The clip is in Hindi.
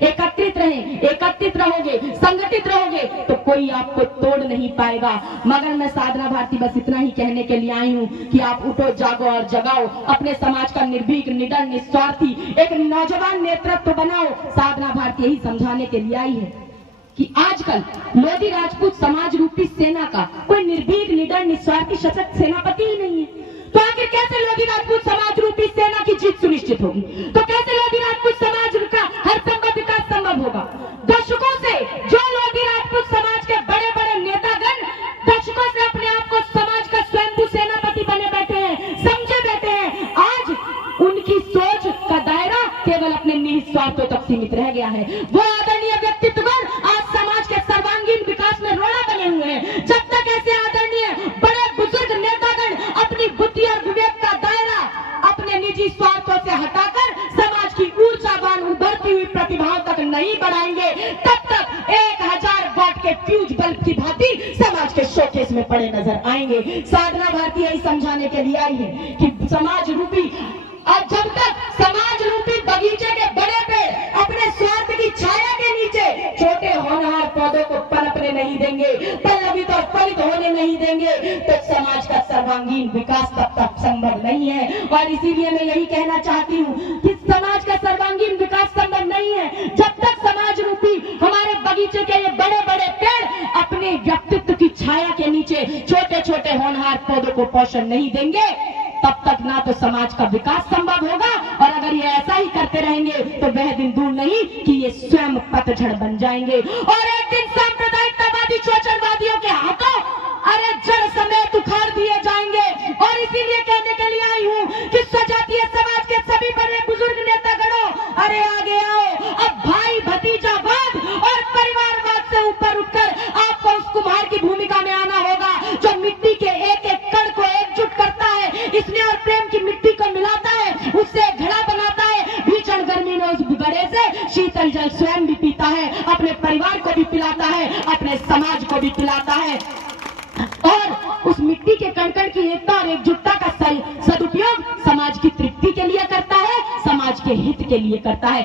एकत्रित रहोगे, संगठित रहोगे तो कोई आपको तोड़ नहीं पाएगा। मगर मैं साधना भारती बस इतना ही कहने के लिए आई हूँ कि आप उठो, जागो और जगाओ, अपने समाज का निर्भीक, निडर, निस्वार्थी एक नौजवान नेतृत्व बनाओ। साधना भारती यही समझाने के लिए आई है कि आजकल लोधी राजपूत समाज रूपी सेना का कोई निर्भीक, निडर, निस्वार्थी, सशक्त सेनापति ही नहीं है। तो आखिर कैसे लोधी राजपूत समाज रूपी सेना की जीत सुनिश्चित होगी? तो कैसे लोधी राजपूत समाज का हर संभव विकास संभव होगा? दशकों से जो लोधी राजपूत समाज के बड़े बड़े नेतागण दशकों से अपने आप को समाज का स्वयंभू सेनापति बने बैठे हैं, समझे बैठे हैं, आज उनकी सोच का दायरा केवल अपने निहित स्वार्थों तक सीमित रह गया है। वो आदरणीय व्यक्तित्वगण आज समाज के सर्वांगीण विकास में रोड़ा बने हुए हैं। जब तक ऐसे आदरणीय बड़े बुजुर्ग नेतागण अपनी बुद्धि और विवेक का दायरा अपने निजी स्वार्थों से हटाकर समाज की ऊर्जावान उभरती हुई प्रतिभाओं तक नहीं बढ़ाएंगे, तब तक 1000 वाट के फ्यूज बल्ब की भांति समाज के शोकेस में पड़े नजर आएंगे। साधना भारती यही समझाने के लिए आई है कि समाज रूपी, और जब तक समाज रूपी बगीचे के बड़े पेड़ अपने स्वार्थ की छाया के नीचे छोटे होनहार पौधों को पनपने नहीं देंगे, पल्लवित और फलित होने नहीं देंगे, तो समाज का सर्वांगीण विकास तब तक संभव नहीं है। और इसीलिए मैं यही कहना चाहती हूँ कि समाज का सर्वांगीण विकास संभव नहीं है जब तक समाज रूपी हमारे बगीचे के ये बड़े बड़े पेड़ अपने व्यक्तित्व की छाया के नीचे छोटे छोटे होनहार पौधों को पोषण नहीं देंगे। तब तक ना तो समाज का विकास संभव होगा, और अगर ये ऐसा ही करते रहेंगे तो वह दिन दूर नहीं कि ये स्वयं पतझड़ बन जाएंगे और एक दिन सांप्रदायिकतावादी शोषणवादियों के हाथों अरे जड़ समेत उखाड़ दिए जाएंगे। और इसीलिए कहने के लिए आई हूँ कि स्वजातीय समाज के सभी बड़े बुजुर्ग नेतागणों, अरे आगे आओ। अब भाई भतीजावाद और परिवारवाद से ऊपर उठकर आपको उस कुम्हार की भूमिका में आना होगा जो मिट्टी के एक एक कण को एकजुट करता है, इसमें और प्रेम की मिट्टी को मिलाता है, उससे घड़ा बनाता है, भीषण गर्मी में उस घड़े से शीतल जल स्वयं भी पीता है, अपने परिवार को भी पिलाता है, अपने समाज को भी पिलाता है, और उस मिट्टी के कण-कण की एकता और एकजुटता का सदुपयोग समाज की तृप्ति के लिए करता है, समाज के हित के लिए करता है।